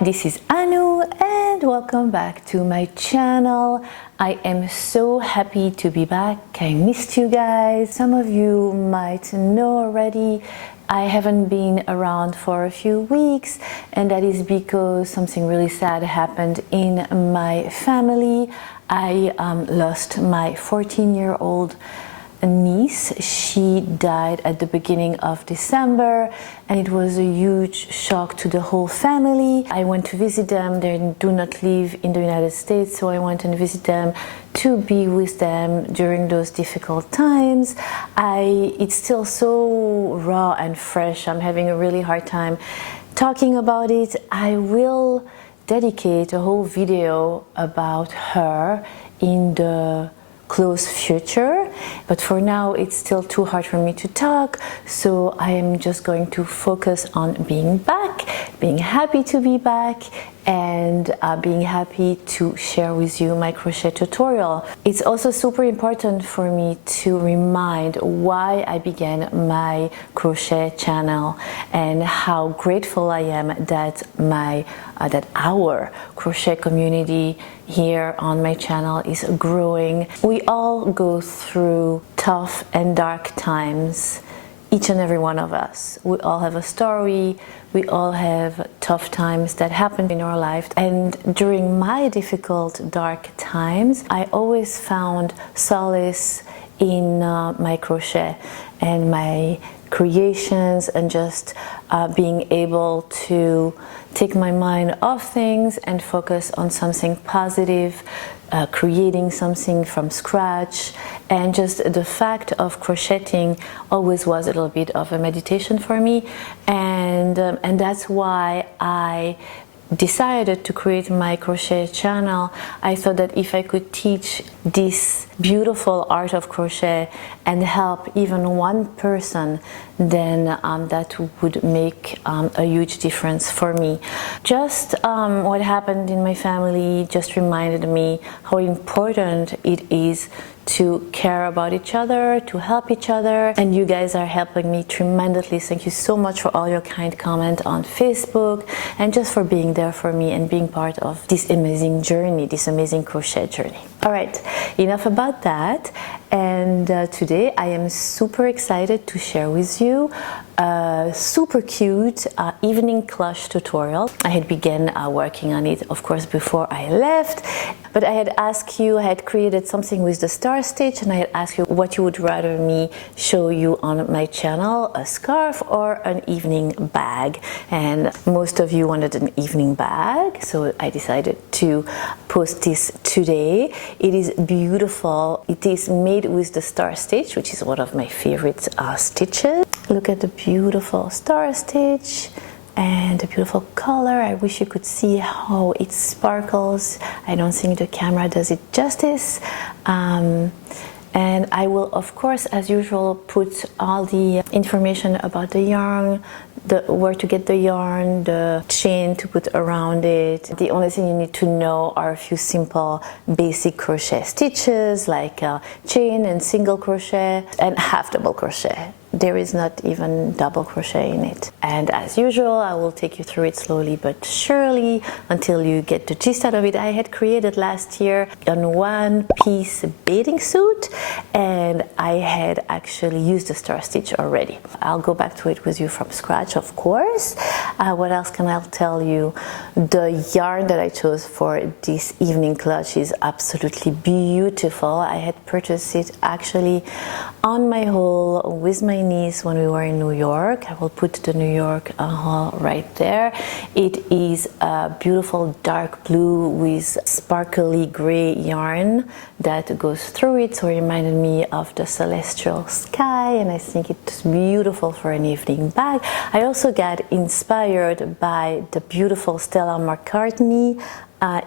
this is Anu and welcome back to my channel. I am so happy to be back. I missed you guys. Some of you might know already I haven't been around for a few weeks, and that is because something really sad happened in my family. I lost my 14-year-old niece. She died at the beginning of December, and it was a huge shock to the whole family. I went to visit them. They do not live in the United States, so I went and visit them to be with them during those difficult times. It's still so raw and fresh. I'm having a really hard time talking about it. I will dedicate a whole video about her in the close future, but for now it's still too hard for me to talk, so I am just going to focus on being back, being happy to be back, and being happy to share with you my crochet tutorial. It's also super important for me to remind why I began my crochet channel and how grateful I am that that our crochet community here on my channel is growing. We all go through tough and dark times, each and every one of us. We all have a story. We all have tough times that happen in our life. And during my difficult, dark times, I always found solace in my crochet and my creations, and just being able to take my mind off things and focus on something positive, creating something from scratch. And just the fact of crocheting always was a little bit of a meditation for me, and that's why I decided to create my crochet channel. I thought that if I could teach this beautiful art of crochet and help even one person, then that would make a huge difference for me. Just what happened in my family just reminded me how important it is to care about each other, to help each other, and you guys are helping me tremendously. Thank you so much for all your kind comments on Facebook, and just for being there for me and being part of this amazing journey, this amazing crochet journey. All right, enough about that. And today I am super excited to share with you a super cute evening clutch tutorial. I had begun working on it, of course, before I left, but I had asked you, I had created something with the star stitch, and I had asked you what you would rather me show you on my channel, a scarf or an evening bag. And most of you wanted an evening bag, so I decided to post this today. It is beautiful. It is made with the star stitch, which is one of my favorite stitches. Look at the beautiful star stitch and the beautiful color. I wish you could see how it sparkles. I don't think the camera does it justice. And I will, of course, as usual, put all the information about the yarn, where to get the yarn, the chain to put around it. The only thing you need to know are a few simple basic crochet stitches, like chain and single crochet and half double crochet. There is not even double crochet in it. And as usual, I will take you through it slowly but surely until you get the gist out of it. I had created last year a one-piece bathing suit, and I had actually used the star stitch already. I'll go back to it with you from scratch, of course. What else can I tell you? The yarn that I chose for this evening clutch is absolutely beautiful. I had purchased it actually on my haul with my niece when we were in New York. I will put the New York haul right there. It is a beautiful dark blue with sparkly gray yarn that goes through it, so it reminded me of the celestial sky, and I think it's beautiful for an evening bag. I also got inspired by the beautiful Stella McCartney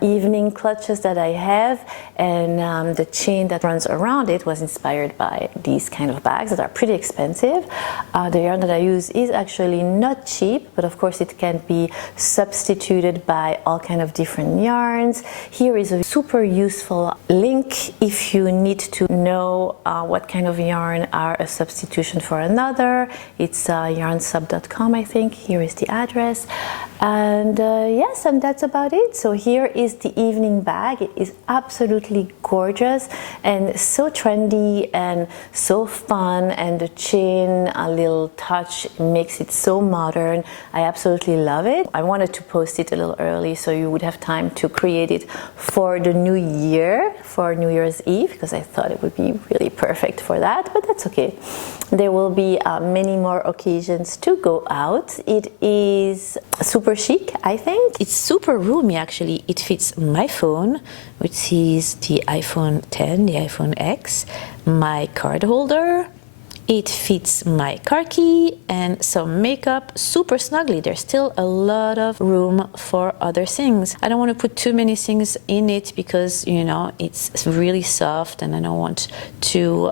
evening clutches that I have, and the chain that runs around it was inspired by these kind of bags that are pretty expensive. The yarn that I use is actually not cheap, but of course it can be substituted by all kind of different yarns. Here is a super useful link if you need to know what kind of yarn are a substitution for another. It's yarnsub.com, I think. Here is the address. And yes, and that's about it. So here is the evening bag. It is absolutely gorgeous and so trendy and so fun, and the chain, a little touch, makes it so modern. I absolutely love it. I wanted to post it a little early so you would have time to create it for the new year, for New Year's Eve, because I thought it would be really perfect for that, but that's okay. There will be many more occasions to go out. It is super chic, I think. It's super roomy actually. It fits my phone, which is the iPhone 10, the iPhone X, my card holder. It fits my car key and some makeup super snugly. There's still a lot of room for other things. I don't want to put too many things in it because, you know, it's really soft and I don't want to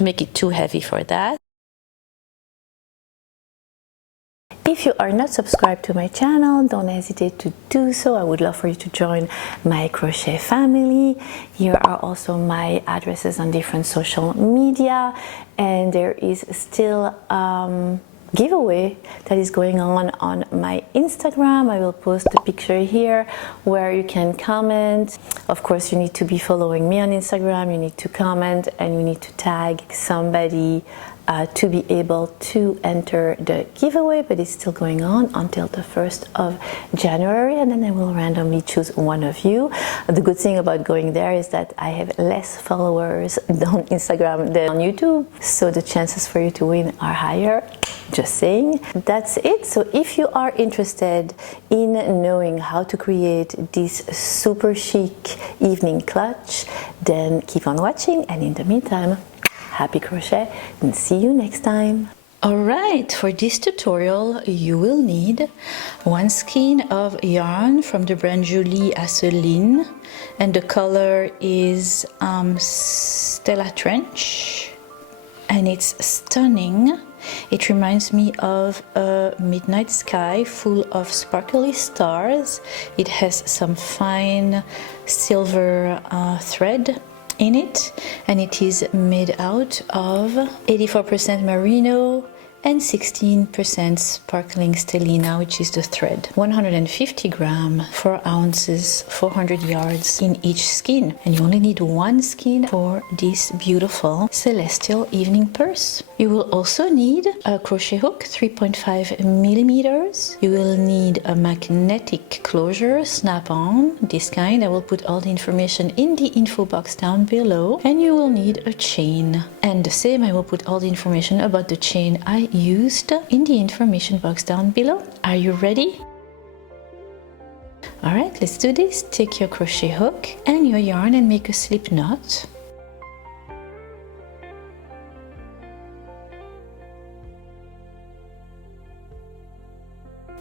make it too heavy for that. If you are not subscribed to my channel, don't hesitate to do so. I would love for you to join my crochet family. Here are also my addresses on different social media, and there is still giveaway that is going on my Instagram. I will post a picture here where you can comment. Of course, you need to be following me on Instagram, you need to comment, and you need to tag somebody to be able to enter the giveaway, but it's still going on until the 1st of January, and then I will randomly choose one of you. The good thing about going there is that I have less followers on Instagram than on YouTube, so the chances for you to win are higher. Just saying. That's it. So if you are interested in knowing how to create this super chic evening clutch, then keep on watching, and in the meantime, happy crochet and see you next time. Alright, for this tutorial you will need one skein of yarn from the brand Julie Asseline, and the color is Stella Trench, and it's stunning. It reminds me of a midnight sky full of sparkly stars. It has some fine silver thread in it, and it is made out of 84% merino and 16% sparkling stellina, which is the thread. 150 gram, 4 ounces, 400 yards in each skein, and you only need one skein for this beautiful celestial evening purse. You will also need a crochet hook, 3.5 millimeters. You will need a magnetic closure, snap-on, this kind. I will put all the information in the info box down below, and you will need a chain, and the same, I will put all the information about the chain I used in the information box down below. Are you ready? Alright, let's do this. Take your crochet hook and your yarn and make a slip knot.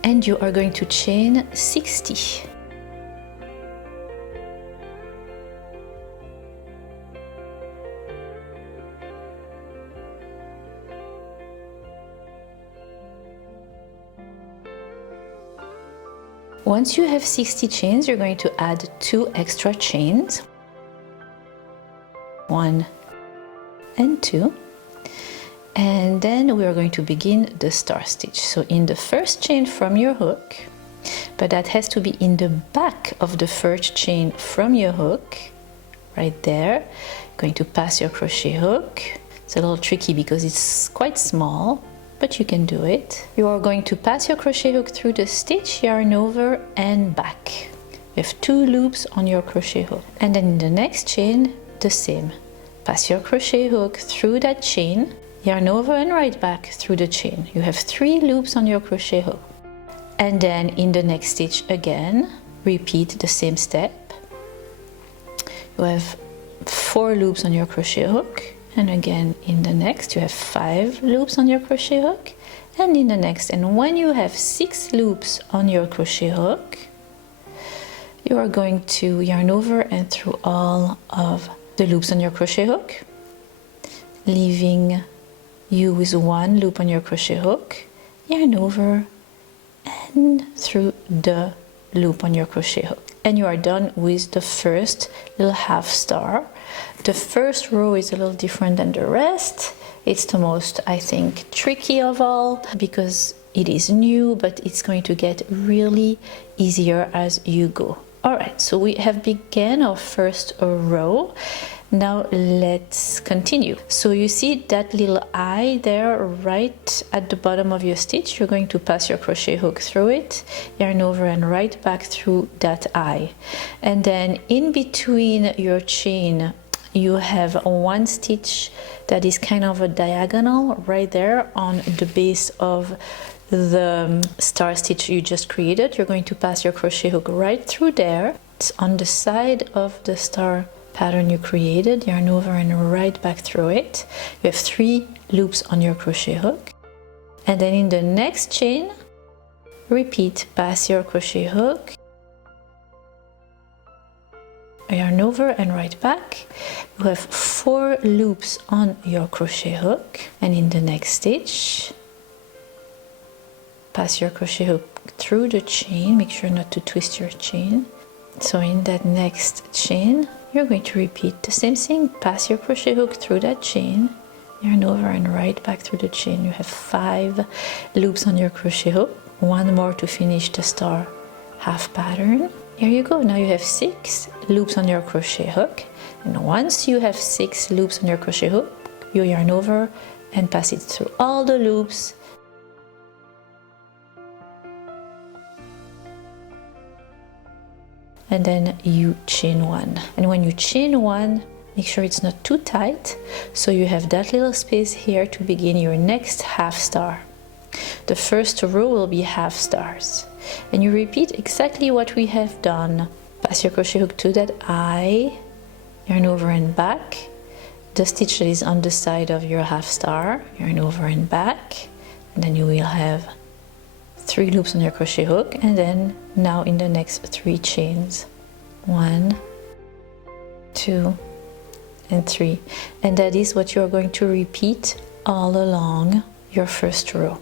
And you are going to chain 60. Once you have 60 chains, you're going to add 2 extra chains, 1 and 2, and then we are going to begin the star stitch. So in the first chain from your hook, but that has to be in the back of the first chain from your hook, right there. You're going to pass your crochet hook. It's a little tricky because it's quite small, but you can do it. You are going to pass your crochet hook through the stitch, yarn over and back. You have 2 loops on your crochet hook, and then in the next chain the same. Pass your crochet hook through that chain, yarn over and right back through the chain. You have 3 loops on your crochet hook, and then in the next stitch again repeat the same step. You have 4 loops on your crochet hook, and again in the next you have 5 loops on your crochet hook, and in the next, and when you have 6 loops on your crochet hook, you are going to yarn over and through all of the loops on your crochet hook, leaving you with one loop on your crochet hook, yarn over and through the loop on your crochet hook, and you are done with the first little half star. The first row is a little different than the rest. It's the most, I think, tricky of all because it is new, but it's going to get really easier as you go. All right, so we have begun our first row. Now let's continue. So you see that little eye there right at the bottom of your stitch. You're going to pass your crochet hook through it, yarn over and right back through that eye. And then in between your chain, you have one stitch that is kind of a diagonal right there on the base of the star stitch you just created. You're going to pass your crochet hook right through there. It's on the side of the star pattern you created, yarn over and right back through it. You have 3 loops on your crochet hook, and then in the next chain, repeat, pass your crochet hook, yarn over and right back. You have 4 loops on your crochet hook, and in the next stitch, pass your crochet hook through the chain. Make sure not to twist your chain. So in that next chain, you're going to repeat the same thing. Pass your crochet hook through that chain, yarn over and right back through the chain. You have 5 loops on your crochet hook, 1 more to finish the star half pattern. Here you go. Now you have 6 loops on your crochet hook, and once you have 6 loops on your crochet hook, you yarn over and pass it through all the loops. And then you chain 1. And when you chain 1, make sure it's not too tight, so you have that little space here to begin your next half star. The first row will be half stars. And you repeat exactly what we have done. Pass your crochet hook to that eye, yarn over and back. The stitch that is on the side of your half star, yarn over and back. And then you will have 3 loops on your crochet hook, and then now in the next 3 chains, 1, 2, and 3, and that is what you're going to repeat all along your first row.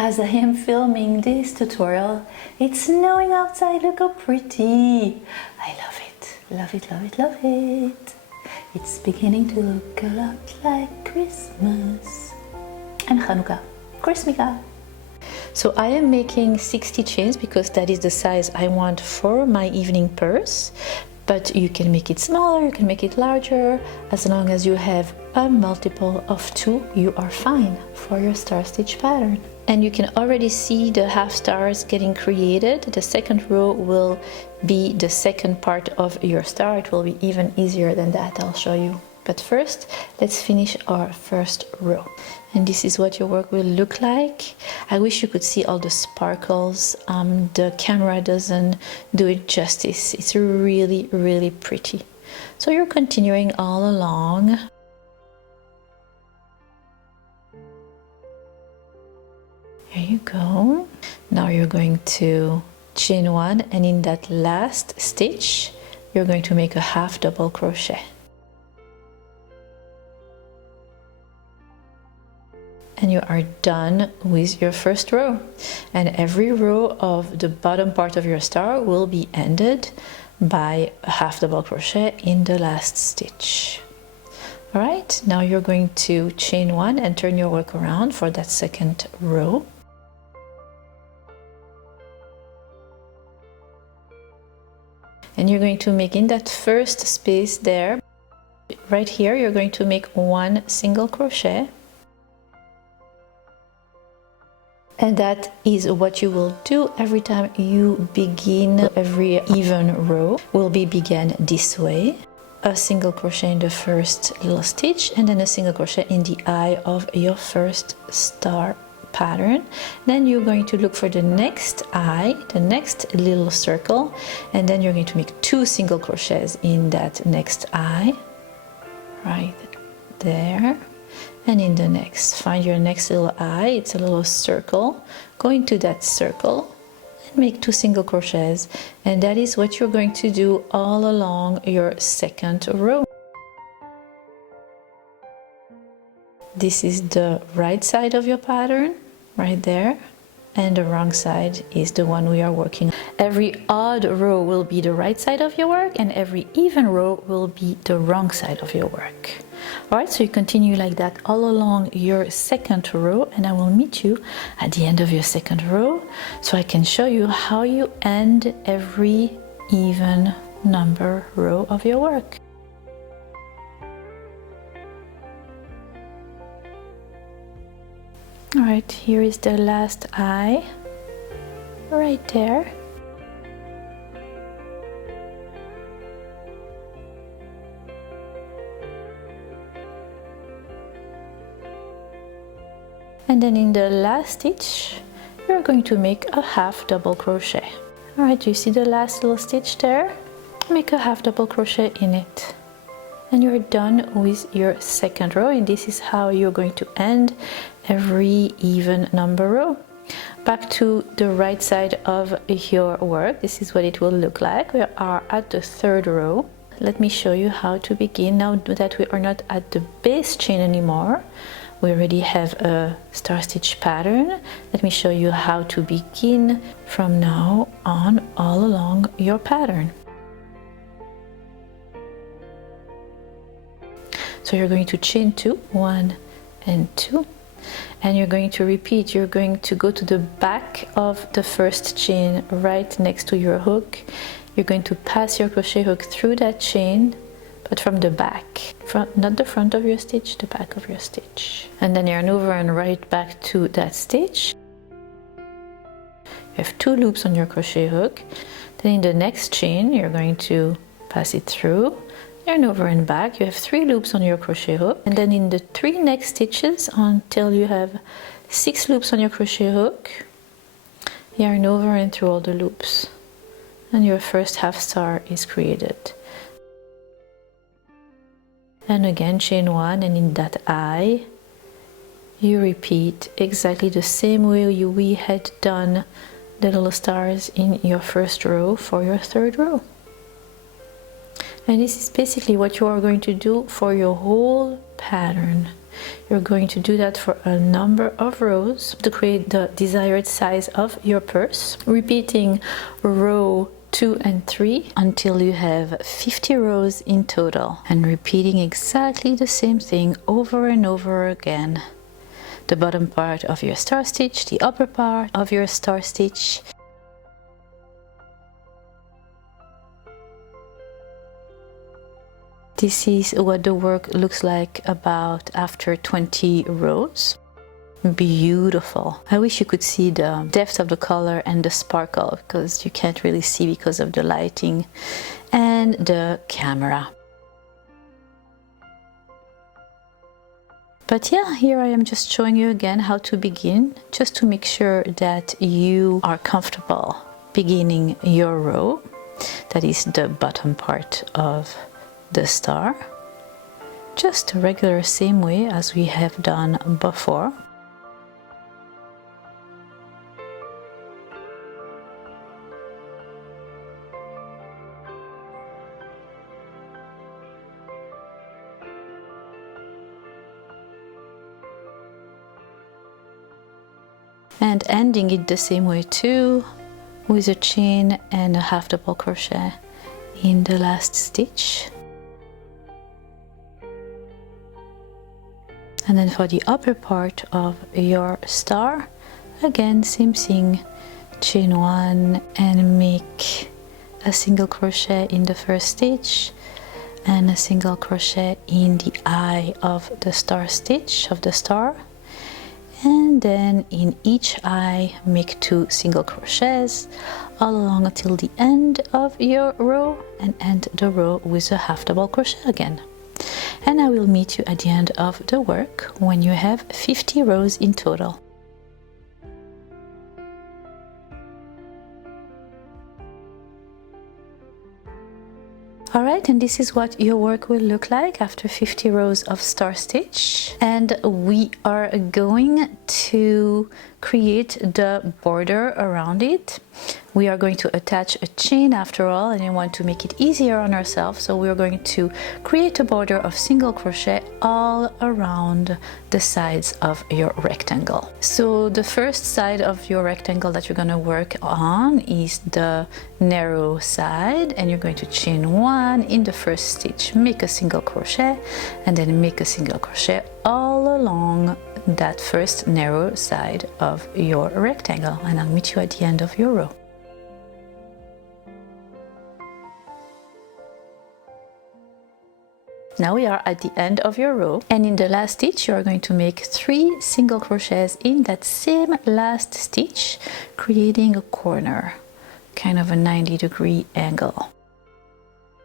As I am filming this tutorial, it's snowing outside. Look how pretty. I love it, love it, love it, love it. It's beginning to look a lot like Christmas and Hanukkah, Christmika. So I am making 60 chains because that is the size I want for my evening purse. But you can make it smaller, you can make it larger. As long as you have a multiple of 2, you are fine for your star stitch pattern. And you can already see the half stars getting created. The second row will be the second part of your star. It will be even easier than that, I'll show you. But first, let's finish our first row. And this is what your work will look like. I wish you could see all the sparkles. The camera doesn't do it justice. It's really, really pretty. So you're continuing all along. Here you go. Now you're going to chain 1, and in that last stitch, you're going to make a half double crochet. And you are done with your first row. And every row of the bottom part of your star will be ended by a half double crochet in the last stitch. All right, now you're going to chain 1 and turn your work around for that second row. And you're going to make in that first space there, right here, you're going to make 1 single crochet. And that is what you will do every time you begin. Every even row will be began this way. A single crochet in the first little stitch, and then a single crochet in the eye of your first star pattern. Then you're going to look for the next eye, the next little circle, and then you're going to make 2 single crochets in that next eye, right there. And in the next, find your next little eye, it's a little circle, go into that circle and make 2 single crochets, and that is what you're going to do all along your second row. This is the right side of your pattern, right there, and the wrong side is the one we are working. Every odd row will be the right side of your work, and every even row will be the wrong side of your work. Alright, so you continue like that all along your second row, and I will meet you at the end of your second row so I can show you how you end every even number row of your work. Alright, here is the last eye, right there. And then in the last stitch, you're going to make a half double crochet. Alright, you see the last little stitch there? Make a half double crochet in it. And you're done with your second row, and this is how you're going to end every even number row. Back to the right side of your work, this is what it will look like. We are at the third row. Let me show you how to begin now that we are not at the base chain anymore. We already have a star stitch pattern. Let me show you how to begin from now on all along your pattern. So you're going to chain 2, 1 and 2, and you're going to repeat. You're going to go to the back of the first chain right next to your hook. You're going to pass your crochet hook through that chain, but from the back, not the front of your stitch, the back of your stitch. And then yarn over and right back to that stitch. You have 2 loops on your crochet hook. Then in the next chain, you're going to pass it through, yarn over and back. You have 3 loops on your crochet hook, and then in the 3 next stitches until you have 6 loops on your crochet hook, yarn over and through all the loops, and your first half star is created. And again chain 1, and in that eye you repeat exactly the same way we had done the little stars in your first row for your third row. And this is basically what you are going to do for your whole pattern. You're going to do that for a number of rows to create the desired size of your purse, repeating row 2 and 3 until you have 50 rows in total, and repeating exactly the same thing over and over again. The bottom part of your star stitch, the upper part of your star stitch. This is what the work looks like about after 20 rows. Beautiful. I wish you could see the depth of the color and the sparkle, because you can't really see because of the lighting and the camera. But yeah, here I am just showing you again how to begin, just to make sure that you are comfortable beginning your row. That is the bottom part of the star, just a regular same way as we have done before. And ending it the same way too, with a chain and a half double crochet in the last stitch. And then for the upper part of your star, again same thing, chain 1 and make a single crochet in the first stitch and a single crochet in the eye of the star stitch of the star, and then in each eye make 2 single crochets all along until the end of your row, and end the row with a half double crochet again. And I will meet you at the end of the work when you have 50 rows in total. Alright, and this is what your work will look like after 50 rows of star stitch. And we are going to create the border around it. We are going to attach a chain after all, and we want to make it easier on ourselves, so we are going to create a border of single crochet all around the sides of your rectangle. So the first side of your rectangle that you're going to work on is the narrow side, and you're going to chain one in the first stitch, make a single crochet, and then make a single crochet all along that first narrow side of your rectangle, and I'll meet you at the end of your row. Now we are at the end of your row, and in the last stitch you are going to make 3 single crochets in that same last stitch, creating a corner, kind of a 90-degree angle.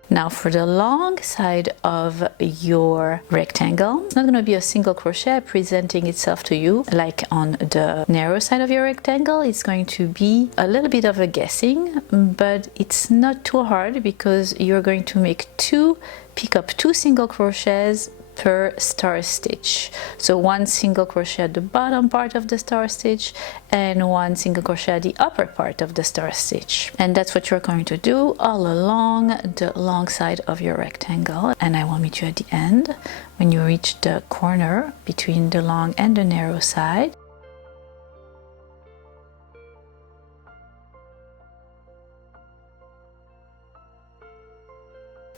Now for the long side of your rectangle, it's not going to be a single crochet presenting itself to you like on the narrow side of your rectangle. It's going to be a little bit of a guessing, but it's not too hard because you're going to pick up 2 single crochets per star stitch. So 1 single crochet at the bottom part of the star stitch and 1 single crochet at the upper part of the star stitch. And that's what you're going to do all along the long side of your rectangle. And I will meet you at the end when you reach the corner between the long and the narrow side.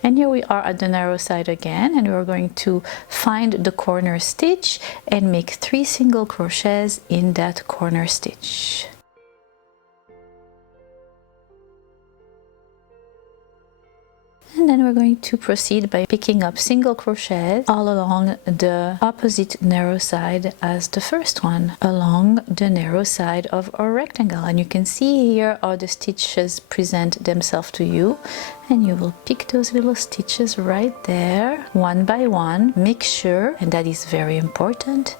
And here we are at the narrow side again, and we're going to find the corner stitch and make 3 single crochets in that corner stitch. And then we're going to proceed by picking up single crochets all along the opposite narrow side as the first one, along the narrow side of our rectangle. And you can see here how the stitches present themselves to you, and you will pick those little stitches right there one by one. Make sure, and that is very important,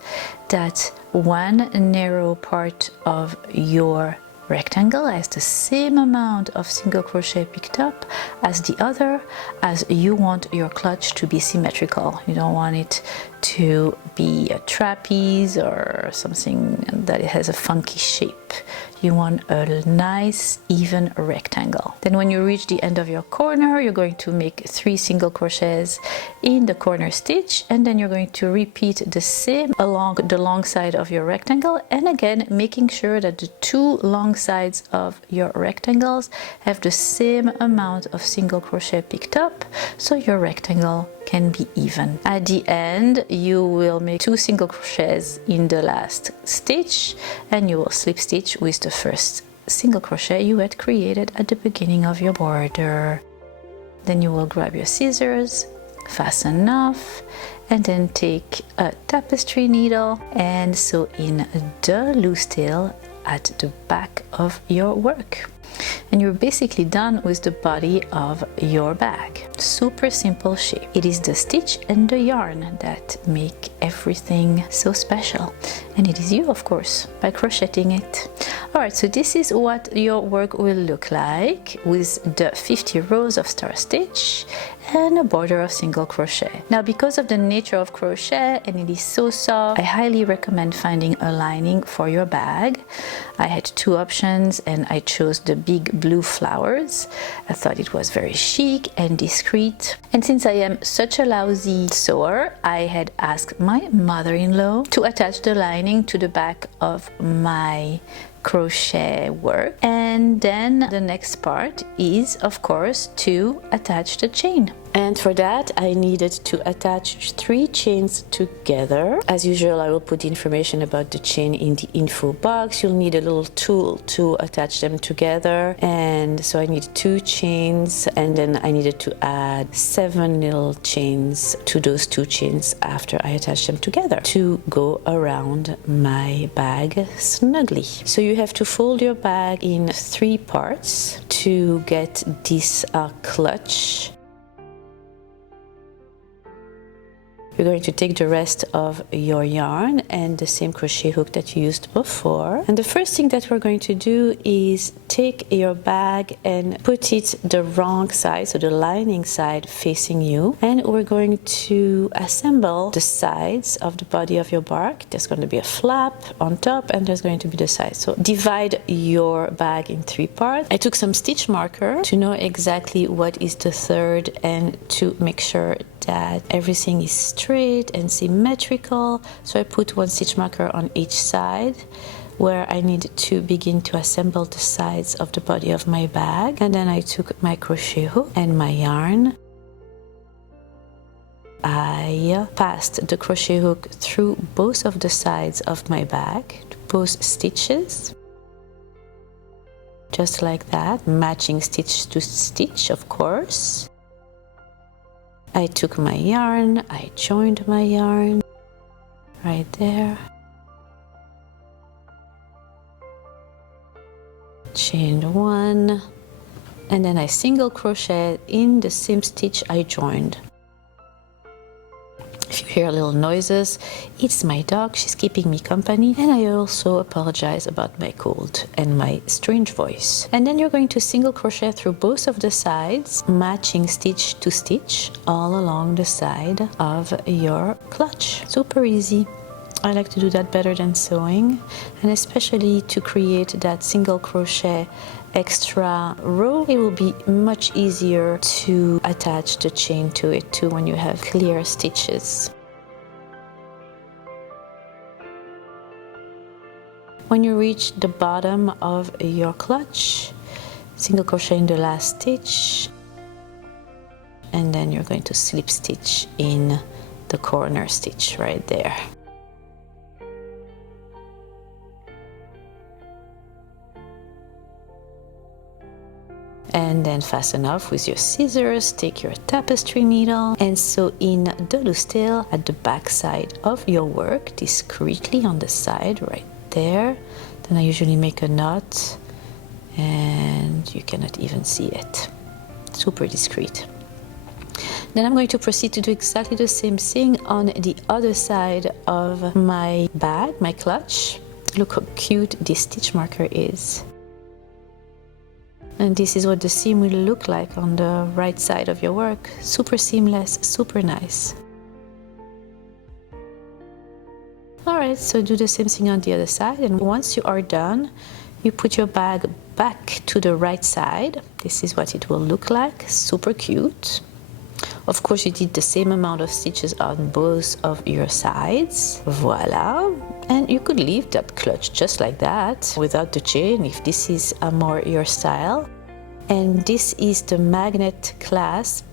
that one narrow part of your rectangle has the same amount of single crochet picked up as the other, as you want your clutch to be symmetrical. You don't want it to be a trapeze or something that has a funky shape. You want a nice even rectangle. Then when you reach the end of your corner, you're going to make 3 single crochets in the corner stitch, and then you're going to repeat the same along the long side of your rectangle, and again making sure that the 2 long sides of your rectangles have the same amount of single crochet picked up, so your rectangle can be even. At the end you will make 2 single crochets in the last stitch, and you will slip stitch with the first single crochet you had created at the beginning of your border. Then you will grab your scissors, fasten off, and then take a tapestry needle and sew in the loose tail at the back of your work. And you're basically done with the body of your bag. Super simple shape. It is the stitch and the yarn that make everything so special, and it is you, of course, by crocheting it. Alright, so this is what your work will look like with the 50 rows of star stitch and a border of single crochet. Now, because of the nature of crochet and it is so soft, I highly recommend finding a lining for your bag. I had 2 options and I chose the big blue flowers. I thought it was very chic and discreet. And since I am such a lousy sewer, I had asked my mother-in-law to attach the lining to the back of my crochet work, and then the next part is, of course, to attach the chain. And for that I needed to attach 3 chains together. As usual, I will put information about the chain in the info box. You'll need a little tool to attach them together, and so I need 2 chains, and then I needed to add 7 little chains to those 2 chains after I attach them together to go around my bag snugly. So you have to fold your bag in 3 parts to get this clutch. You're going to take the rest of your yarn and the same crochet hook that you used before. And the first thing that we're going to do is take your bag and put it the wrong side, so the lining side facing you. And we're going to assemble the sides of the body of your bark. There's going to be a flap on top and there's going to be the sides. So divide your bag in 3 parts. I took some stitch marker to know exactly what is the third and to make sure that everything is straight and symmetrical. So I put 1 stitch marker on each side where I need to begin to assemble the sides of the body of my bag. And then I took my crochet hook and my yarn. I passed the crochet hook through both of the sides of my bag, both stitches, just like that, matching stitch to stitch, of course. I took my yarn, I joined my yarn right there, chained 1, and then I single crochet in the same stitch I joined. If you hear little noises, it's my dog, she's keeping me company, and I also apologize about my cold and my strange voice. And then you're going to single crochet through both of the sides, matching stitch to stitch all along the side of your clutch. Super easy. I like to do that better than sewing, and especially to create that single crochet extra row, it will be much easier to attach the chain to it too when you have clear stitches. When you reach the bottom of your clutch, single crochet in the last stitch, and then you're going to slip stitch in the corner stitch right there. And then fasten off with your scissors, take your tapestry needle and sew in the loose tail at the back side of your work, discreetly on the side right there. Then I usually make a knot and you cannot even see it. Super discreet. Then I'm going to proceed to do exactly the same thing on the other side of my bag, my clutch. Look how cute this stitch marker is. And this is what the seam will look like on the right side of your work. Super seamless, super nice. Alright, so do the same thing on the other side, and once you are done, you put your bag back to the right side. This is what it will look like, super cute. Of course, you did the same amount of stitches on both of your sides. Voila! And you could leave that clutch just like that, without the chain, if this is more your style. And this is the magnet clasp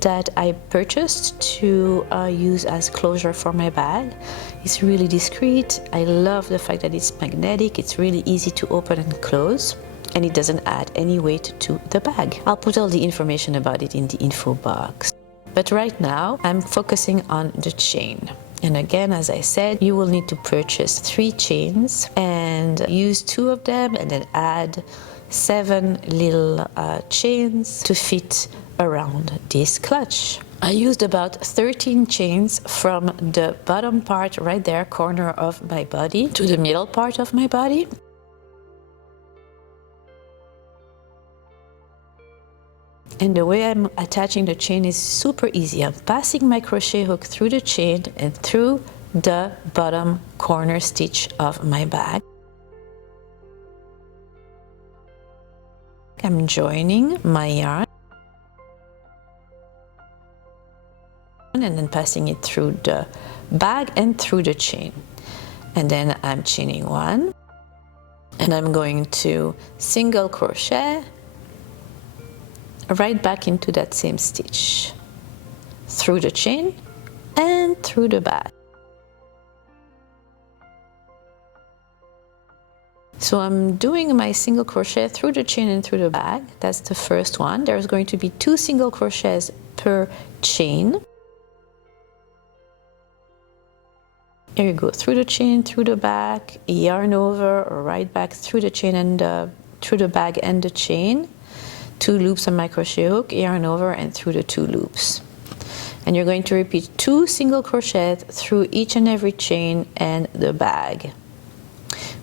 that I purchased to use as closure for my bag. It's really discreet. I love the fact that it's magnetic. It's really easy to open and close, and it doesn't add any weight to the bag. I'll put all the information about it in the info box. But right now, I'm focusing on the chain. And again, as I said, you will need to purchase 3 chains and use 2 of them and then add 7 little chains to fit around this clutch. I used about 13 chains from the bottom part right there, corner of my body, to the middle part of my body. And the way I'm attaching the chain is super easy. I'm passing my crochet hook through the chain and through the bottom corner stitch of my bag. I'm joining my yarn and then passing it through the bag and through the chain. And then I'm chaining 1, and I'm going to single crochet right back into that same stitch, through the chain and through the bag. So I'm doing my single crochet through the chain and through the bag. That's the first one. There's going to be 2 single crochets per chain. Here you go, through the chain, through the bag, yarn over, or right back through the chain and through the bag and the chain. 2 loops on my crochet hook, yarn over, and through the 2 loops. And you're going to repeat 2 single crochets through each and every chain and the bag,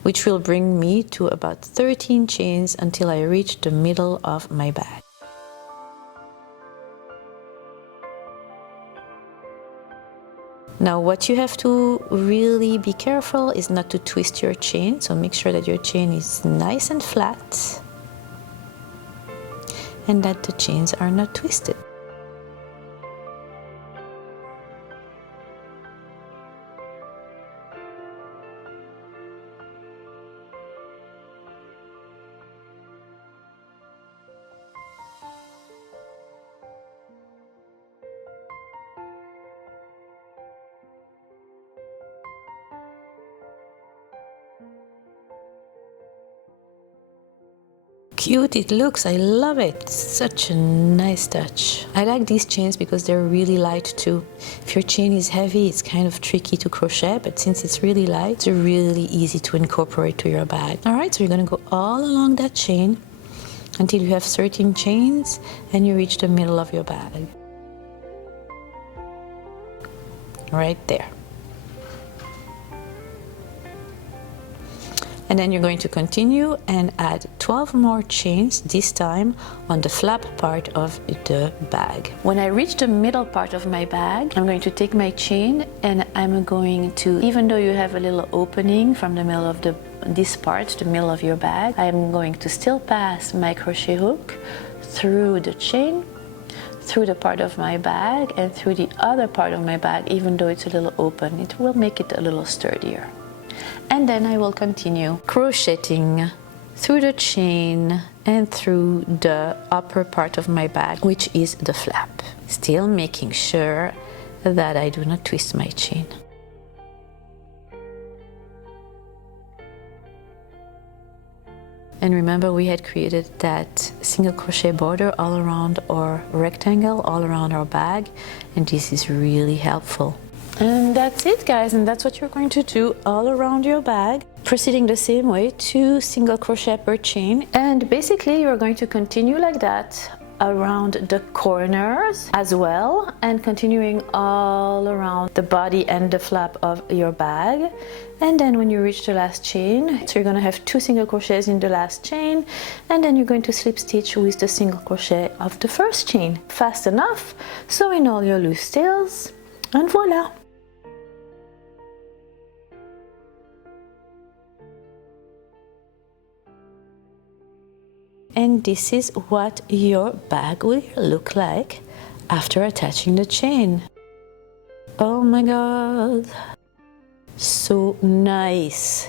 which will bring me to about 13 chains until I reach the middle of my bag. Now what you have to really be careful is not to twist your chain, so make sure that your chain is nice and flat and that the chains are not twisted. Cute it looks, I love it. Such a nice touch. I like these chains because they're really light too. If your chain is heavy, it's kind of tricky to crochet, but since it's really light, it's really easy to incorporate to your bag. All right, so you're gonna go all along that chain until you have 13 chains and you reach the middle of your bag. Right there. And then you're going to continue and add 12 more chains, this time on the flap part of the bag. When I reach the middle part of my bag, I'm going to take my chain and I'm going to, even though you have a little opening from the middle of this part, the middle of your bag, I'm going to still pass my crochet hook through the chain, through the part of my bag and through the other part of my bag, even though it's a little open. It will make it a little sturdier. And then I will continue crocheting through the chain and through the upper part of my bag, which is the flap. Still making sure that I do not twist my chain. And remember, we had created that single crochet border all around our rectangle, all around our bag, and this is really helpful. And that's it, guys, and that's what you're going to do all around your bag, proceeding the same way, 2 single crochet per chain. And basically you're going to continue like that around the corners as well, and continuing all around the body and the flap of your bag. And then when you reach the last chain, so you're going to have 2 single crochets in the last chain, and then you're going to slip stitch with the single crochet of the first chain. Fast enough, sew in all your loose tails, and voila! And this is what your bag will look like after attaching the chain. Oh my god, so nice.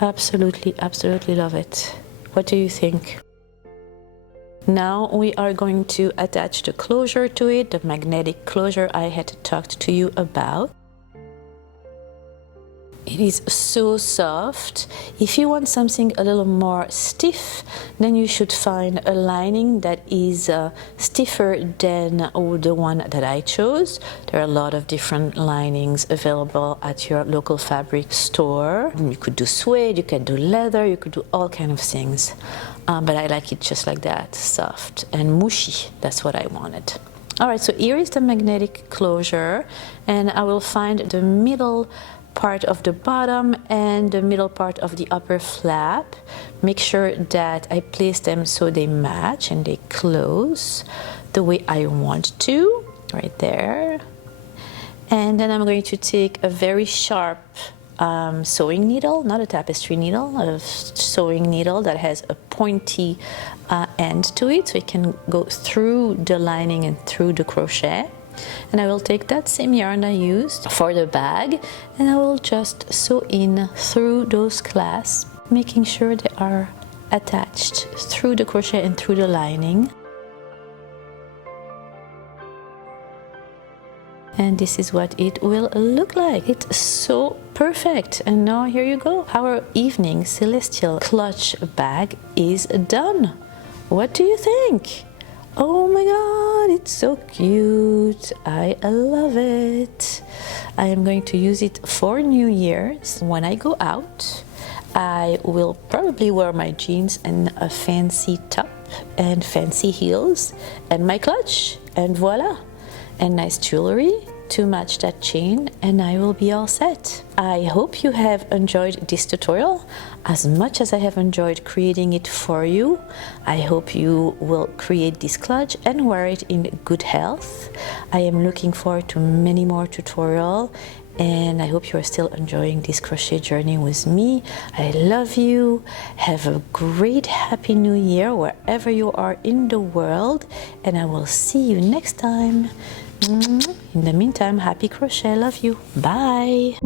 Absolutely, absolutely love it. What do you think? Now we are going to attach the closure to it, the magnetic closure I had talked to you about. It is so soft. If you want something a little more stiff, then you should find a lining that is stiffer than the one that I chose. There are a lot of different linings available at your local fabric store. You could do suede, you could do leather, you could do all kinds of things. But I like it just like that, soft and mushy. That's what I wanted. Alright, so here is the magnetic closure, and I will find the middle part of the bottom and the middle part of the upper flap. Make sure that I place them so they match and they close the way I want to, right there. And then I'm going to take a very sharp sewing needle, not a tapestry needle, a sewing needle that has a pointy end to it, so it can go through the lining and through the crochet. And I will take that same yarn I used for the bag, and I will just sew in through those clasps, making sure they are attached through the crochet and through the lining. And this is what it will look like. It's so perfect. And now here you go. Our evening celestial clutch bag is done. What do you think? Oh my god, it's so cute. I love it. I am going to use it for New Year's. When I go out, I will probably wear my jeans and a fancy top and fancy heels and my clutch, and voila, and nice jewelry to match that chain, and I will be all set. I hope you have enjoyed this tutorial as much as I have enjoyed creating it for you. I hope you will create this clutch and wear it in good health. I am looking forward to many more tutorials, and I hope you are still enjoying this crochet journey with me. I love you. Have a great happy new year wherever you are in the world, and I will see you next time. In the meantime, happy crochet. Love you. Bye.